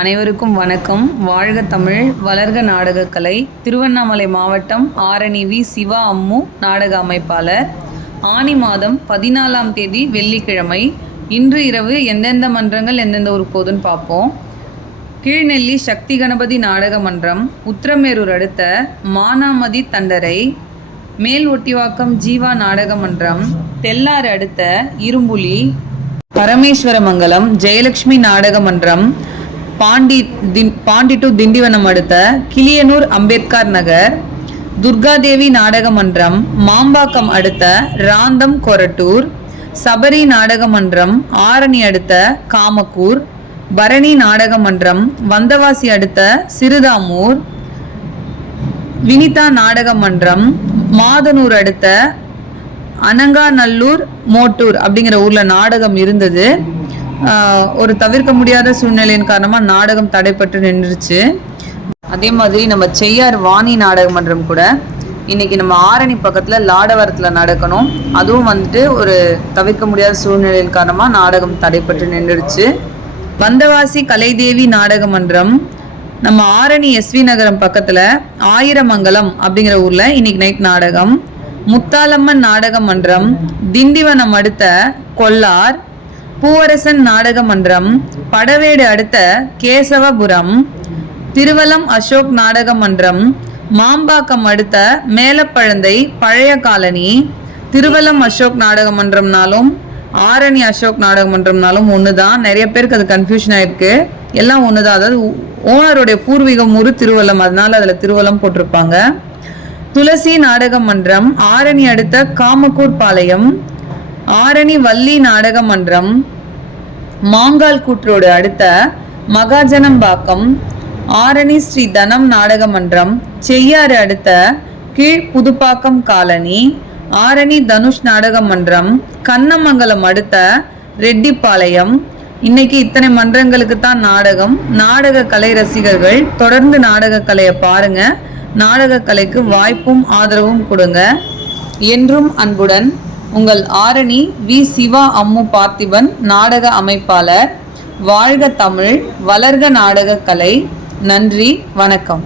அனைவருக்கும் வணக்கம். வாழ்க தமிழ், வளர்க நாடகக்கலை. திருவண்ணாமலை மாவட்டம் ஆரணி வி. சிவா அம்மு நாடக அமைப்பாளர். ஆனி மாதம் 14ஆம் தேதி வெள்ளிக்கிழமை. இன்று இரவு எந்தெந்த மன்றங்கள் எந்தெந்த ஊருக்கு போகுதுன்னு பார்ப்போம். கீழ்நெல்லி சக்தி கணபதி நாடக மன்றம், உத்திரமேரூர் அடுத்த மானாமதி தண்டரை, மேல் ஒட்டிவாக்கம் ஜீவா நாடக மன்றம், தெல்லாறு அடுத்த இரும்புலி, பரமேஸ்வரமங்கலம் ஜெயலட்சுமி நாடக மன்றம், பாண்டி டு திண்டிவனம் அடுத்த கிளியனூர் அம்பேத்கர் நகர், துர்காதேவி நாடக மன்றம், மாம்பாக்கம் அடுத்த ராந்தம் கொரட்டூர், சபரி நாடக மன்றம், ஆரணி அடுத்த காமக்கூர், பரணி நாடக மன்றம், வந்தவாசி அடுத்த சிறுதாமூர், வினிதா நாடக மன்றம், மாதனூர் அடுத்த அனங்காநல்லூர் மோட்டூர் அப்படிங்கிற ஊர்ல நாடகம் இருந்தது. ஒரு தவிர்க்க முடியாத சூழ்நிலையின் காரணமாக நாடகம் தடைப்பட்டு நின்றுச்சு. அதே மாதிரி நம்ம செய்யார் வாணி நாடக மன்றம் கூட இன்னைக்கு நம்ம ஆரணி பக்கத்தில் லாடவரத்தில் நடக்கணும். அதுவும் ஒரு தவிர்க்க முடியாத சூழ்நிலையின் காரணமாக நாடகம் தடைப்பட்டு நின்றுச்சு. வந்தவாசி கலைதேவி நாடக மன்றம் நம்ம ஆரணி எஸ்வி நகரம் பக்கத்தில் ஆயிரமங்கலம் அப்படிங்கிற ஊரில் இன்னைக்கு நைட் நாடகம். முத்தாலம்மன் நாடக மன்றம், திண்டிவனம் அடுத்த கொல்லார், பூவரசன் நாடக மன்றம், படவேடு அடுத்த கேசவபுரம், திருவலம் அசோக் நாடக மன்றம், மாம்பாக்கம் அடுத்த மேலப்பழந்தை பழைய காலனி. திருவலம் அசோக் நாடக மன்றம்னாலும் ஆரணி அசோக் நாடக மன்றம்னாலும் ஒன்று தான். நிறைய பேருக்கு அது கன்ஃபியூஷன் ஆயிருக்கு. எல்லாம் ஒன்று தான். அதாவது ஓனருடைய பூர்வீகம் ஊர் திருவலம், அதனால அதில் திருவலம் போட்டிருப்பாங்க. துளசி நாடக மன்றம், ஆரணி அடுத்த காமக்கூர் பாளையம், ஆரணி வள்ளி நாடக மன்றம், மாங்கால் கூற்றோடு அடுத்த மகாஜனம்பாக்கம், ஆரணி ஸ்ரீ தனம் நாடக மன்றம், செய்யாறு அடுத்த கீழ் புதுப்பாக்கம் காலனி, ஆரணி தனுஷ் நாடக மன்றம், கண்ணமங்கலம் அடுத்த ரெட்டிப்பாளையம். இன்னைக்கு இத்தனை மன்றங்களுக்கு தான் நாடகம். நாடக கலை ரசிகர்கள் தொடர்ந்து நாடக கலையை பாருங்க. நாடக கலைக்கு வாய்ப்பும் ஆதரவும் கொடுங்க. என்றும் அன்புடன் உங்கள் ஆரணி வி. சிவா அம்மு பார்த்திபன் நாடக அமைப்பாளர். வாழ்க தமிழ், வளர்க நாடக கலை. நன்றி, வணக்கம்.